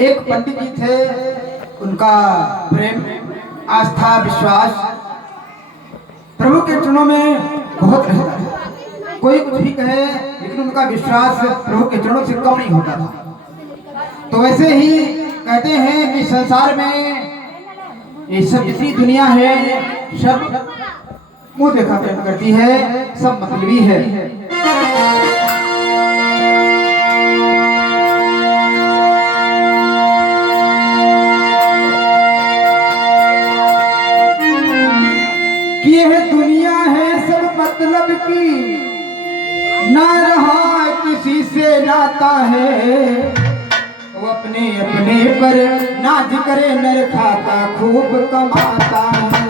एक पंडित जी थे, उनका प्रेम, आस्था, विश्वास प्रभु के चरणों में बहुत रहता है। कोई कुछ भी कहे लेकिन उनका विश्वास प्रभु के चरणों से कम नहीं होता था। तो वैसे ही कहते हैं कि संसार में ये सब जितनी दुनिया है सब मुंह देखा प्रेम करती है, सब मतलबी है। कि यह दुनिया है सब मतलब की, ना रहा किसी से नाता है। वो अपने अपने पर नाज करे, नर खाता खूब कमाता है।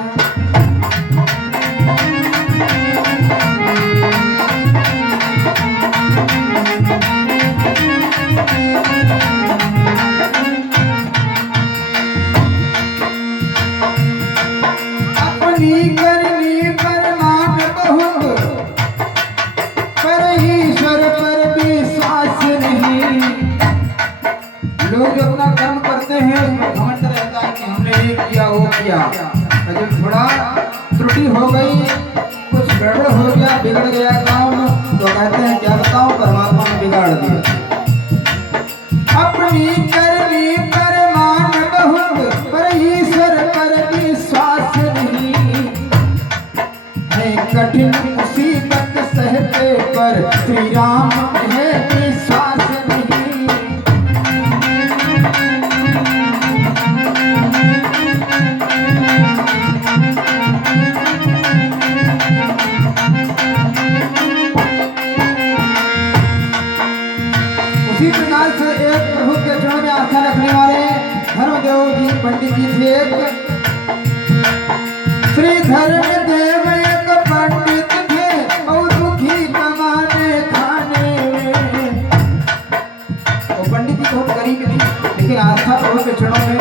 अपनी करनी पर मान बहुत, पर ईश्वर पर विश्वास नहीं। लोग जो अपना कर्म करते हैं उसमें घमंड रहता है कि हमने ये किया वो किया। जब थोड़ा त्रुटि हो गई, कुछ गड़बड़ हो गया, बिगड़ गया काम, तो कहते हैं क्या बताऊं, परमात्मा ने बिगाड़ दिया। अपनी करनी पर मान बहुत, पर ईश्वर पर विश्वास नहीं। है कठिन मुसीबत सहते पर श्री राम है विश्वास नहीं। उसी प्रकार से एक प्रभु के चरण में आस्था रखने वाले धर्मदेव जी पंडित जी थे। श्री धर्मदेव एक पंडित थे और दुखी कमाने खाने में। वो पंडित जी बहुत गरीब थी लेकिन आस्था प्रभु के चरणों में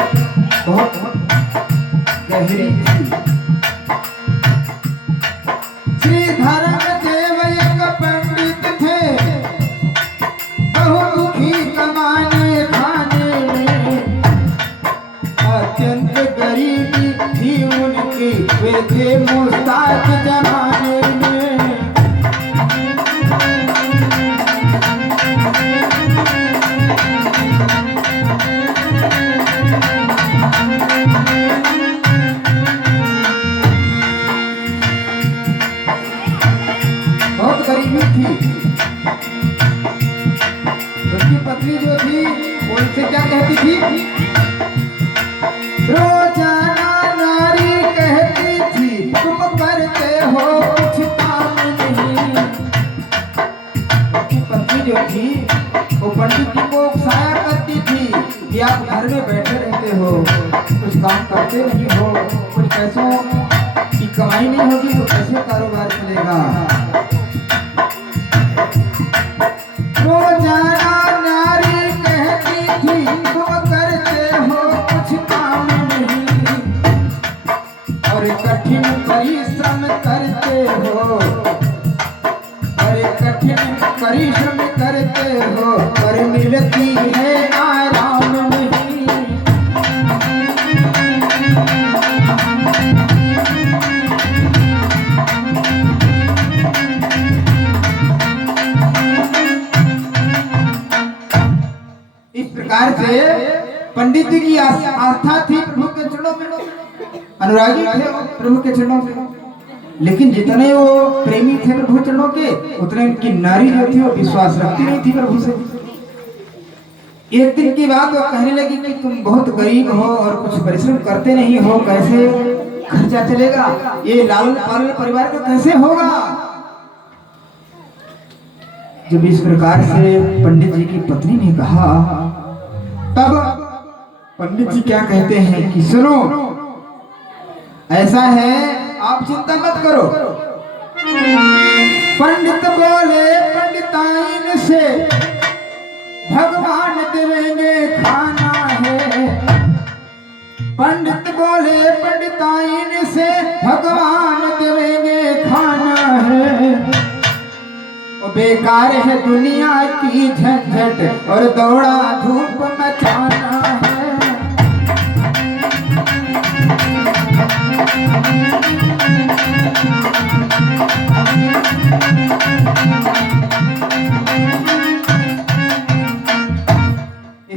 बहुत गहरी थी। श्री धर्मदेव एक पंडित थे, बहुत दुखी कमाने खाने में। अत्यंत गरीबी थी उनकी, वे थे मुस्ताक जमाने में। बहुत गरीबी थी। उसकी पत्नी जो थी वो उनसे क्या कहती थी, रोजाना नारी कहती थी तुम करते हो कुछ काम नहीं। उसकी पत्नी जो थी वो पंडित जी को उकसाया करती थी कि आप घर में बैठे रहते हो, कुछ काम करते नहीं हो, कुछ पैसों की कमाई नहीं होगी तो कैसे कारोबार चलेगा। रोजाना नारी कहती थी तुम करते हो कुछ काम नहीं, और कठिन परिश्रम करते हो, और कठिन परिश्रम करते हो, पर मिलती है आराम नहीं। इस प्रकार से पंडित जी की आस्था थी प्रभु के चरणों में, अनुरागी थे प्रभु के चरणों में। लेकिन जितने वो प्रेमी थे प्रभु चरणों के, उतने उनकी नारी जो थी वो विश्वास रखती नहीं थी प्रभु से। एक दिन की बात वो कहने लगी कि तुम बहुत गरीब हो और कुछ परिश्रम करते नहीं हो, कैसे खर्चा चलेगा, ये लालन पालन परिवार का कैसे होगा। जब इस प्रकार से पंडित जी की पत्नी ने कहा, तब पंडित जी क्या कहते हैं कि सुनो, ऐसा है आप चिंता मत करो। पंडित बोले पंडिताइन से भगवान देवेंगे खाना है। पंडित बोले पंडिताइन से भगवान देवेंगे खाना है। बेकार है दुनिया की झंझट और दौड़ा धूप मचाना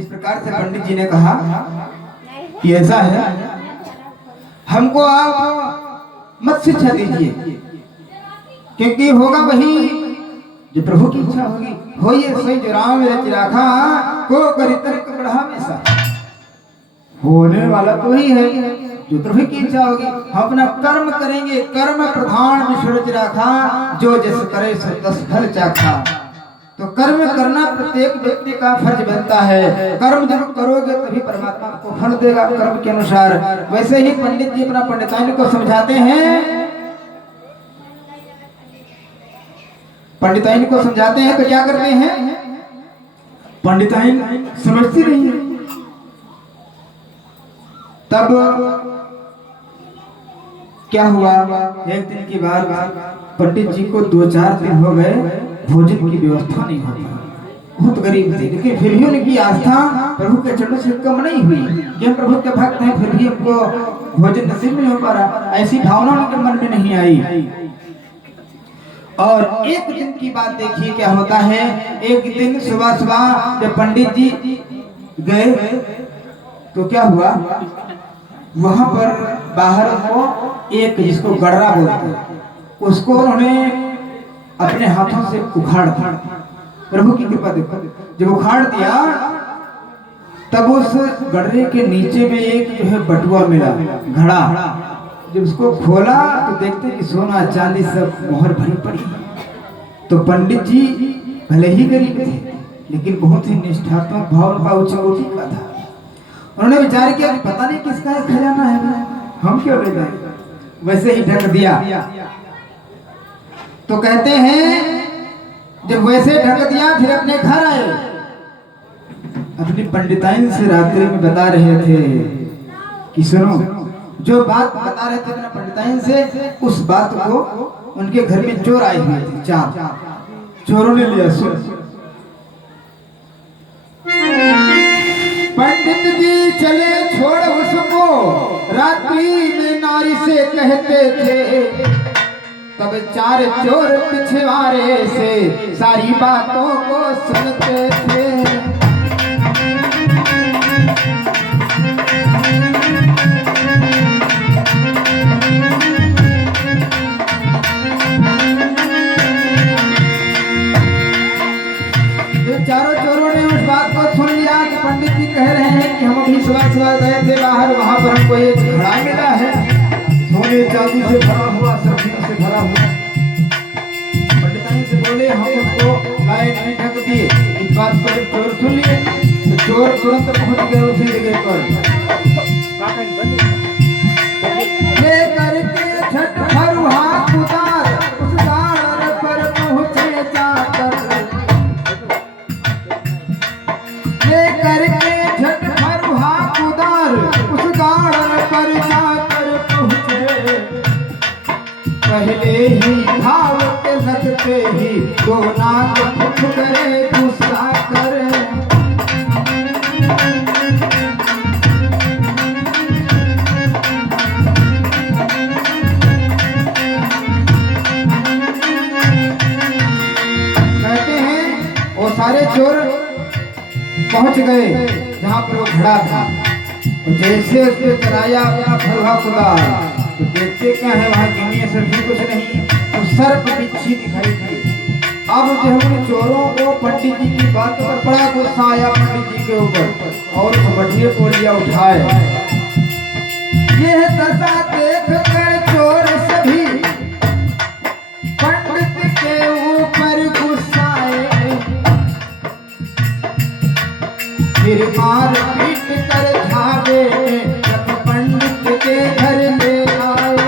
इस प्रकार से पंडित जी ने कहा कि ऐसा है, हमको आप मत शिक्षा दीजिए, क्योंकि होगा वही जो प्रभु की इच्छा होगी। हो ये सही जो राम रच राखा को करी तर्क बढ़ा हमेशा, होने वाला तो ही है जो प्रभु की इच्छा होगी। हम अपना कर्म करेंगे, कर्म प्रधान विश्व राखा, जो जस करे सो तस फल चाखा। तो कर्म करना प्रत्येक व्यक्ति का फर्ज बनता है। कर्म जब करोगे तभी परमात्मा को फल देगा कर्म के अनुसार। वैसे ही पंडित जी अपना पंडिताइन को समझाते हैं, पंडिताइन को समझाते हैं तो क्या करते हैं, पंडिताइन समझती नहीं है। तब क्या हुआ, एक दिन की बात, पंडित जी को 2-4 दिन हो गए भोजन की व्यवस्था नहीं होती, बहुत गरीब थे, लेकिन फिर भी उनकी आस्था प्रभु के चरणों से कम नहीं हुई कि हम प्रभु के भक्त हैं, फिर भी हमको भोजन नसीब नहीं हो पा रहा। ऐसी भावना उनके मन में नहीं आई। और एक दिन की बात देखिए क्या होता है। एक दिन सुबह सुबह जब पंडित जी गए तो क्या हुआ, वहां पर बाहर को एक, जिसको गड़रा बोलते हैं, उसको उन्होंने अपने हाथों से उखाड़ दिया। प्रभु की कृपा देखो, जब उखाड़ दिया तब उस गड़रे के नीचे में एक जो है बटुआ मिला, घड़ा। जब उसको खोला तो देखते कि सोना चांदी सब मोहर भरी पड़ी। तो पंडित जी भले ही गरीब थे, लेकिन बहुत ही निष्ठात्मक भाव का उच्च कोटि का था। उन्होंने विचार किया कि पता नहीं किसका है खजाना है, हम क्यों ले जाए, वैसे ही ढक दिया। तो कहते हैं जब वैसे ढक दिया फिर अपने घर आए, अपनी पंडिताइन से रात्रि में बता रहे थे कि सुनो, जो बात बता रहे थे अपना पंडिताइन से, उस बात को उनके घर में चोर आए हुए थे, 4 चोरों ने लिया। सुन, पंडित जी चले छोड़ उसको, रात्रि में नारी से कहते थे, तब 4 चोर पिछवाड़े से सारी बातों को सुनते थे। चारों चोरों ने उस बात को सुन लिया कि पंडित जी कह रहे हैं कि हम अभी सुबह गए थे बाहर, वहां पर हमको एक घड़ा मिला है, सोने चांदी से भरा हुआ, सब्जियों से भरा हुआ। पंडिताइन से बोले हम उसको लाए नहीं, ढक दिए। इस बात को जब चोर सुन लिए तो चोर तुरंत पहुंच गए उसी जगह पर, लेकर के छठ फरुहा उतार उस गाड़ पर पहुंचे जाकर, लेकर के झट फरुहा उतार उस गाड़ पर जाकर पहुंचे। पहले ही घाव के लगते ही 2 नाक फुट करे गुस्सा करे। कहते हैं वो सारे चोर पहुंच गए जहां पर वो घड़ा था, तो जैसे उसने चलाया अपना फरुहा कुदार, तो देखते क्या है वहां गिनिए सर्दी कुछ नहीं, तो सर्प बिच्छी दिखाई दी। अब जो है चोरों को पंडित जी की बात पर बड़ा गुस्सा आया पंडित जी के ऊपर, और उस बटुए को लिया उठाए। यह दशा देख कर चोर सभी पंडित के ऊपर गुस्साए, फिर मार पीट कर धागे जब पंडित के घर ले आए।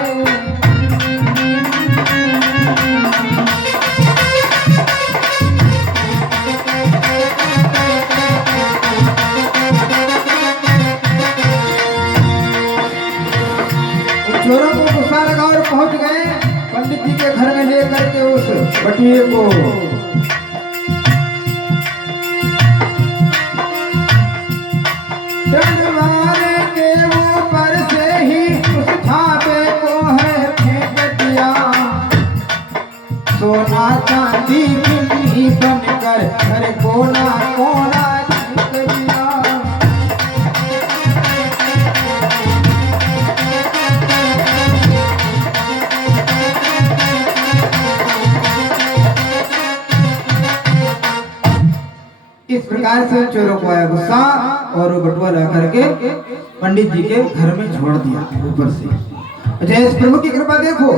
चोरों को गुस्सा लगा और पहुंच गए पंडित जी के घर में लेकर के उस बटुए को। डंडवारे के ऊपर से ही उस ढाबे को है फेंक दिया, सोना चांदी गिन्नी बनकर हर कोना कोना छीन दिया। प्रकार से चोरों को आया गुस्सा और वो बटुआ ला करके पंडित जी के घर में छोड़ दिया ऊपर से। जय प्रभु की कृपा देखो,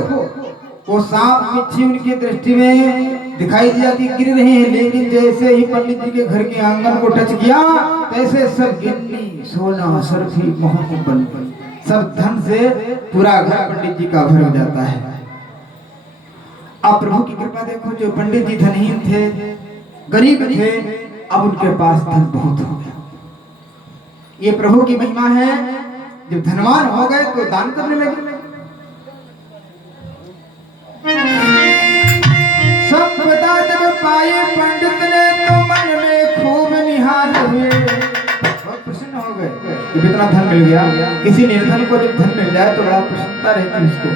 वो सांप बिच्छी उनकी दृष्टि में दिखाई दिया कि गिर रहे हैं, लेकिन जैसे ही पंडित जी के घर के आंगन को टच किया तैसे सब गिन्नी सोना सरफी मोहन सब धन से पूरा घर पंडित जी का भर हो जाता है। अब प्रभु की कृपा देखो, जो पंडित जी धनहीन थे, गरीब थे, अब उनके पास धन बहुत हो गया। ये प्रभु की महिमा है, जब धनवान हो गए तो दान करने लगे। संपदा जब पाई पंडित ने तो मन में खूब निहाल हुए, बहुत प्रसन्न हो गए जब इतना धन मिल गया। किसी निर्धन को जब धन मिल जाए तो बड़ा प्रसन्नता रहती है उसको।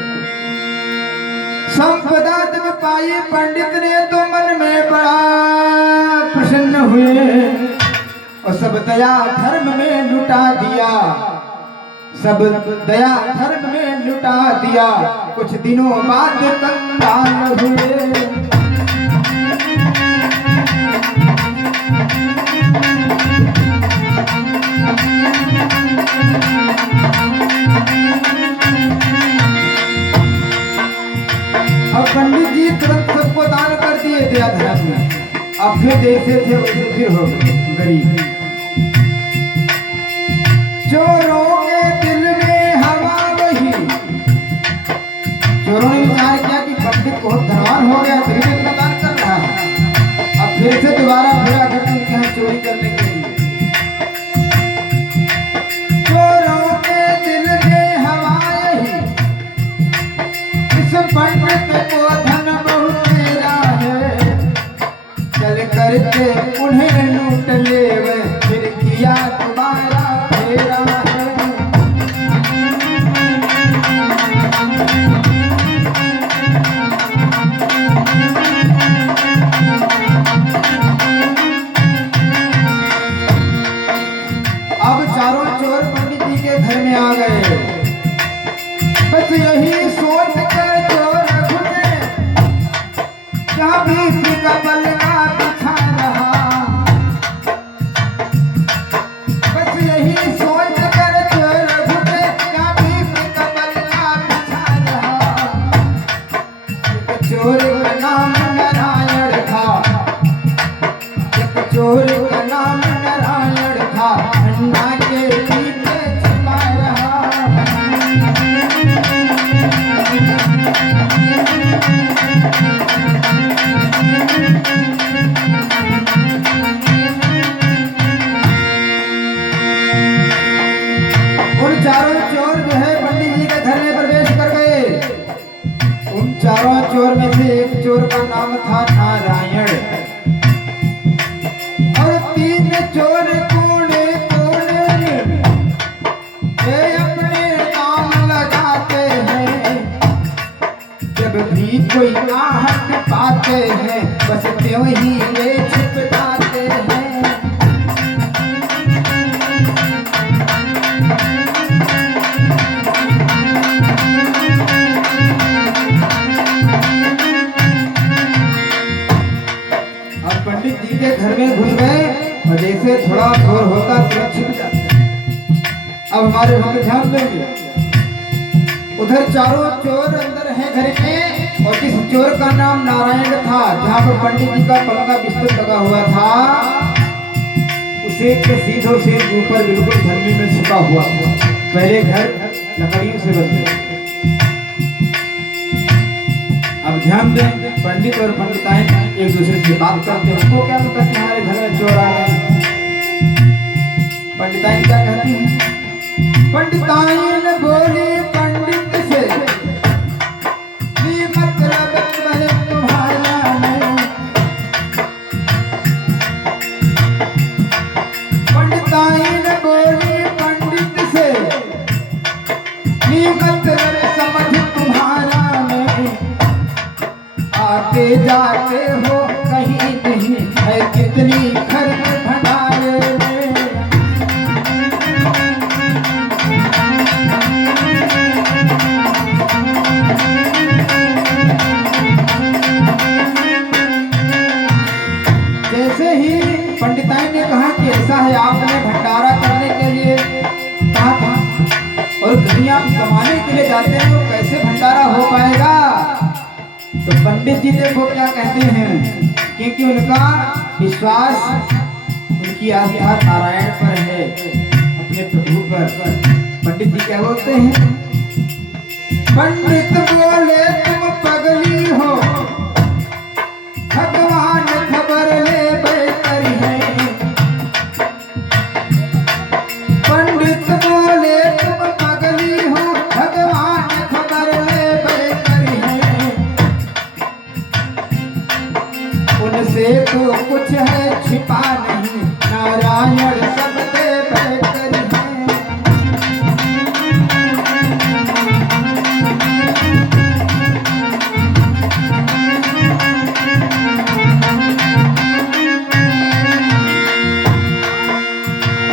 संपदा जब पाई पंडित ने तो मन में बड़ा प्रसन्न हुए और सब दया धर्म में लुटा दिया, सब दया धर्म में लुटा दिया। कुछ दिनों बाद कंगाल हुए। अब पंडित जी तुरंत सबको दान कर दिए दया धर्म में। अब फिर जैसे थे वैसे फिर हो गए गरीब। चोरों के दिल में हवा वही, चोरों ने विचार किया कि पंडित बहुत धनवान हो गया तभी तो इतना दान कर रहा है। अब फिर से दोबारा फिरा घर उनके यहाँ चोरी करने के लिए। चोरों के दिल में हवा यही, इस पंडित को धन बहुत मेरा है, चल करके उन्हें लूट ले फिर किया तुम्हारा फेरा है। अब चारों चोर पंडित जी के घर में आ गए। बस यही सोच कर चोर घुसे, जहाँ भी कबल का बिछा रहा। बस यही सोच कर चोर घुसे, जहाँ भी कबल का बिछा रहा। एक चोर का नाम नारायण था, एक चोर का नाम नारायण था, अन्ना के पीछे छिपा रहा। उन चारों चोर जो है पंडित जी के घर में प्रवेश कर गए। उन चारों चोर में से एक चोर का नाम था नारायण और तीन चोर कोने कोने में अपने काम लगाते हैं। जब भी कोई आहट पाते हैं बस त्यों ही वे छिप जाते हैं। अब पंडित जी के घर में घुस गए और जैसे थोड़ा भोर होता तो छिप जाते। अब हमारे भक्त ध्यान देंगे, उधर चारों चोर अंदर है घर के, और जिस चोर का नाम नारायण था, जहाँ पर पंडित जी का पलंगा बिस्तर लगा हुआ था, उसे के सीधों से ऊपर बिल्कुल धरती में छिपा हुआ था। पहले घर लकड़ियों से बने। अब ध्यान दें, पंडित और पंडिताएं एक दूसरे से बात करते हैं। उनको क्या पता कि हमारे घर में चोर आ गए। पंडिताएं क्या कहती हैं? पंडिताइन बोली पंडित से, मतलब तुम्हारा नहीं। पंडिताइन बोली पंडित से, मतलब समझ तुम्हारा नहीं। आते जाते हो कहीं नहीं है कितनी खर्च भंडारे में। पंडित जी देखो क्या कहते हैं, क्योंकि उनका विश्वास, उनकी आस्था नारायण पर है, अपने प्रभु पर। पंडित जी क्या बोलते हैं, पंडित बोले तुम पगली हो, भगवान खबर ले बेकर है। पंडित बोले तुम पगली हो, भगवान खबर ले बेकर है। उनसे तो कुछ है छिपा नहीं, नारायण सब दे बेकर है।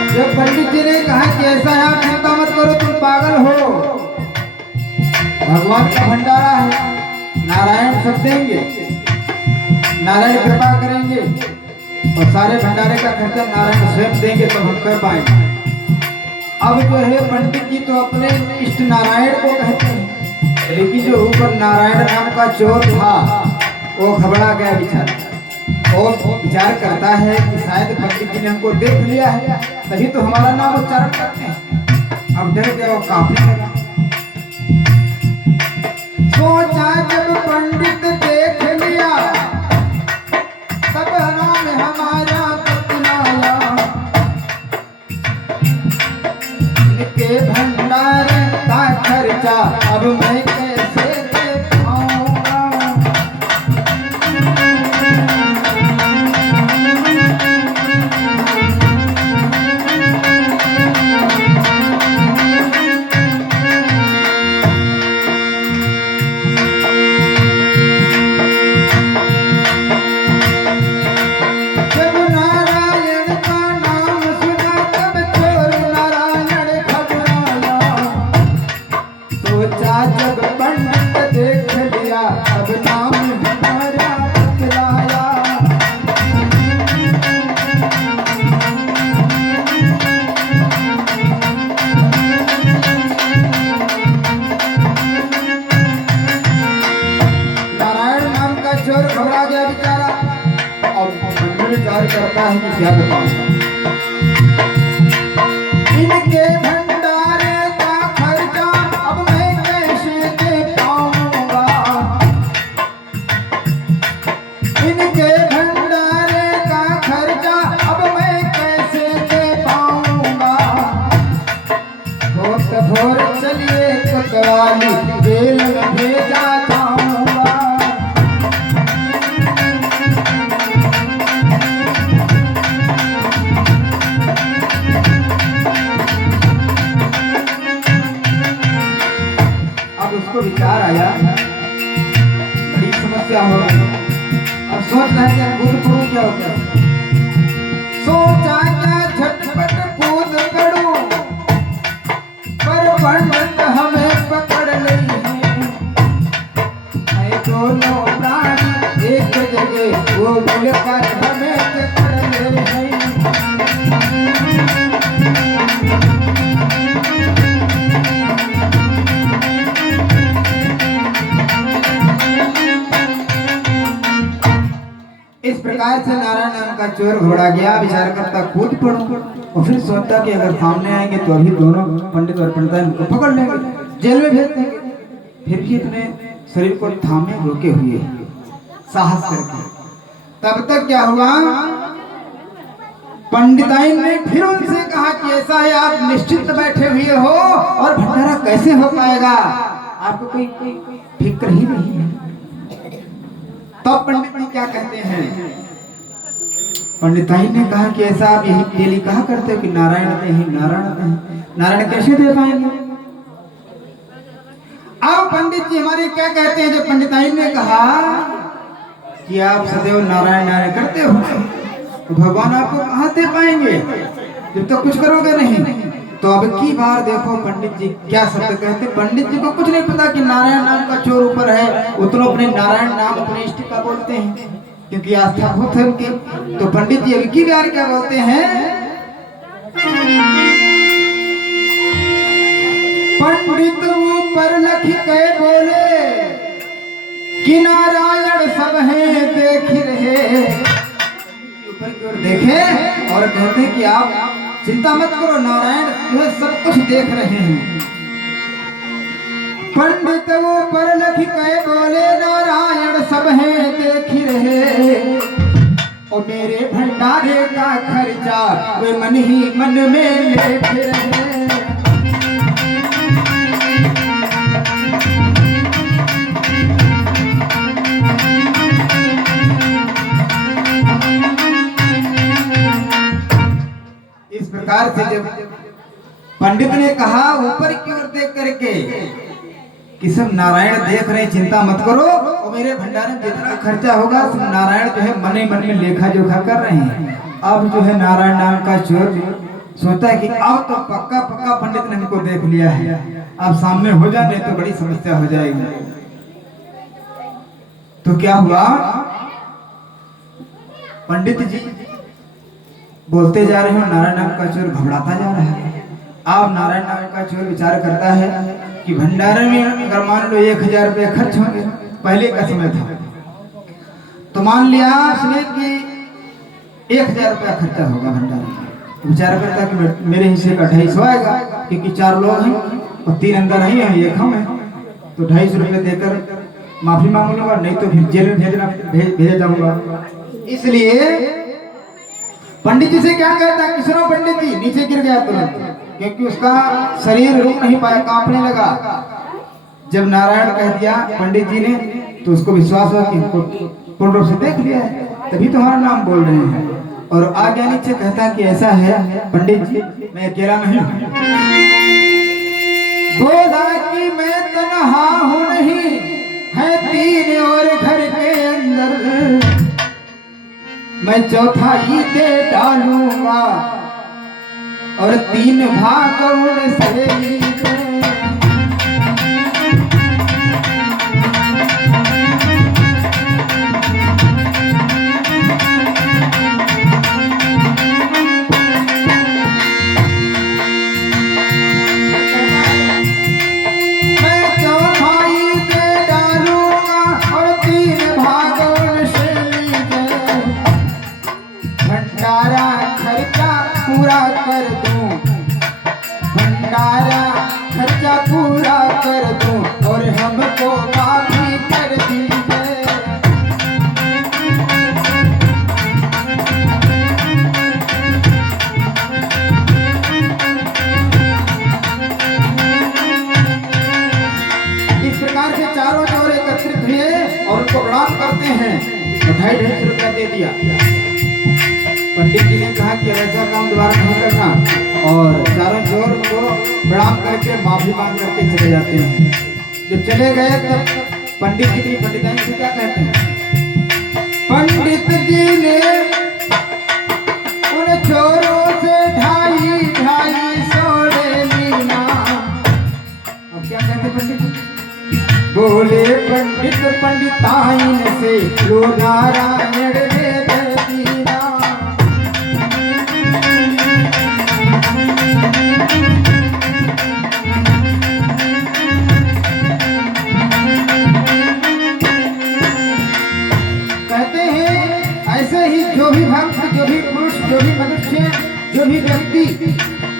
जब पंडित जी ने कहा कि ऐसा है, आप चिंता मत करो, तुम पागल हो, भगवान का भंडारा है, नारायण सब देंगे, नारायण कृपा करेंगे और सारे भंडारे का खर्चा नारायण स्वयं देंगे तो हम कर पाएंगे। अब जो है पंडित जी तो अपने इष्ट नारायण को कहते हैं, लेकिन जो ऊपर नारायण नाम का चोर था वो घबरा गया बेचारा, और विचार करता है कि शायद पंडित जी ने हमको देख लिया है, तभी तो हमारा नाम उच्चारण करते हैं। अब डर गया, वो कांपने लगा। सोचा जब पंडित देख लिया, तब नाम हमारा बतलाया। इनके भंडारे का खर्चा अब मैं कैसे दे पाऊंगा। जब पंडित देख लिया, अब नाम हमारा बतलाया। नारायण नाम का चोर घबरा गया बेचारा, और मन में विचार करता है कि क्या बताऊं। इनके भंडारे का खर्चा अब मैं कैसे दे पाऊंगा। इनके भंडारे का खर्चा अब मैं कैसे दे पाऊंगा। भोर भोर चलिए कोतवाली, बेल में भेजा जाऊंगा। अब उसको विचार आया, बड़ी समस्या हो गई। अब सोच रहा है कि कूद पड़ूं क्या होगा। सोचा क्या झटपट कूद पड़ूं, पर पंडित हमें पकड़ नहीं है। मैं दोनों प्राणी एक जगह, वो मिलकर हमें पकड़ ले हैं। इस प्रकार से नारायण नाम का चोर घबरा गया, विचार करता कूद पड़ूं, और फिर सोचता कि अगर सामने आएंगे तो अभी दोनों पंडित और पंडित इनको पकड़ लेंगे, जेल में भेज देंगे। फिर भी अपने शरीर को थामे रोके हुए साहस करके। तब तक क्या हुआ, पंडिताइन ने फिर उनसे कहा कि ऐसा है, आप निश्चिंत बैठे हुए हो और भंडारा कैसे हो पाएगा, आपको कोई फिक्र ही नहीं है। तब पंडित जी क्या कहते हैं, पंडिताइन ने कहा कि ऐसा आप यही डेली कहा करते हो कि नारायण दे ही नारायण दे, नारायण कैसे दे पाएंगे। अब पंडित जी हमारे क्या कहते हैं, जब पंडिताइन ने कहा कि आप सदैव नारायण नारायण करते हो, तो भगवान आपको कहाँ दे पाएंगे जब तक कुछ करोगे नहीं। तो अब की बार देखो पंडित जी क्या शब्द कहते। पंडित जी को कुछ नहीं पता कि नारायण नाम का चोर ऊपर है, वो तो अपने नारायण नाम अपने इष्ट का बोलते हैं, क्योंकि आस्था बहुत है उनकी। तो पंडित जी अभी की बार क्या बोलते हैं, पंडित ऊपर लख के बोले कि नारायण सब है देख रहे, ऊपर की ओर देखे और कहते कि आप चिंता मत करो, नारायण जो है सब कुछ देख रहे हैं। पंडित वो पर लख कहे बोले नारायण सब है देख रहे, और मेरे भंडारे का खर्चा वे मन ही मन में ले रहे। इस प्रकार से जब पंडित ने कहा ऊपर की ओर देख करके कि सब नारायण देख रहे, चिंता मत करो, और मेरे भंडारे में जितना खर्चा होगा सब नारायण जो है मन ही मन में लेखा जोखा कर रहे हैं। अब जो है नारायण नाम का चोर सोचता है कि अब तो पक्का पक्का पंडित ने हमको देख लिया है, अब सामने हो जाने तो बड़ी समस्या हो जाएगी। तो क्या हुआ, पंडित जी बोलते जा रहे हो, नारायण नाम का चोर घबराता जा रहा है। अब नारायण नाम का चोर विचार करता है कि भंडारे में अगर मान लो 1000 रुपये खर्च होंगे, पहले का समय था, तो मान लिया उसने कि 1000 रुपया खर्चा होगा भंडारे में। विचार करता कि मेरे हिस्से का 250 आएगा, क्योंकि 4 लोग हैं और 3 अंदर ही हैं, 1 हम है, तो 250 रुपये देकर माफी मांग लूंगा, नहीं तो फिर जेल में भेजा जाऊंगा। इसलिए पंडित जी से क्या कहता है कि सुनो पंडित जी, नीचे गिर गया तुरंत, क्योंकि उसका शरीर रुक नहीं पाया, कांपने लगा। जब नारायण कह दिया पंडित जी ने, तो उसको विश्वास हुआ कि पूर्ण रूप से देख लिया है, तभी तुम्हारा नाम बोल रहे हैं। और आगे नीचे कहता कि ऐसा है पंडित जी, मैं अकेला नहीं हूँ। बोला कि मैं तन्हा हूँ नहीं, है 3 और घर के अंदर, मैं चौथाई दे डालूंगा और 3 भाग उनसे खर्चा पूरा कर दूं और हमको माफी कर दीजिए। इस प्रकार से चारों चोर एकत्रित हुए और उनको प्रणाम करते हैं, तो 250 रुपया दे दिया। पंडित जी ने कहा कि ऐसा काम दोबारा नहीं करना, और चारों चोर को प्रणाम करके माफी मांग करके चले जाते हैं। जब चले गए तब पंडित जी की पंडिताई से क्या कहते हैं, पंडित जी ने उन चोरों से 250 ले लीना। अब क्या कहते पंडित जी, बोले पंडित पंडिताइन से लो नारायण दे दीना। जो भी भक्त, जो भी पुरुष, जो भी मनुष्य, जो भी व्यक्ति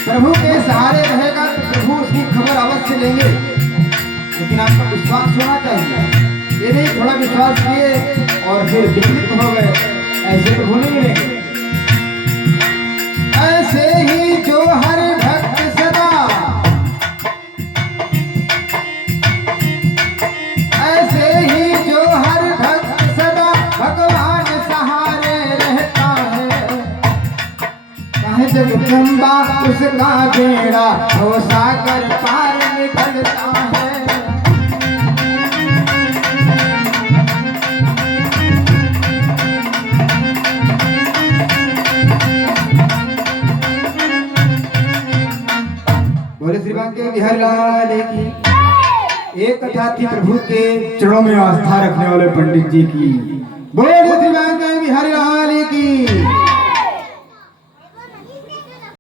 प्रभु के सहारे रहेगा तो प्रभु उसकी खबर अवश्य लेंगे, लेकिन आपका विश्वास होना चाहिए। ये नहीं थोड़ा विश्वास किए और फिर विचलित हो गए, ऐसे प्रभु नहीं लेंगे। ऐसे ही जो हर भक्त सदा, ऐसे ही जो हर भक्त सदा भगवान सहारे रहता है, कहे जब लंबा उसका बेड़ा हो सागर पार निकलता है। बोले श्री बांके बिहारी लाल की। एक कथा थी प्रभु के चरणों में आस्था रखने वाले पंडित जी की। बोले श्री बांके बिहारी लाल की।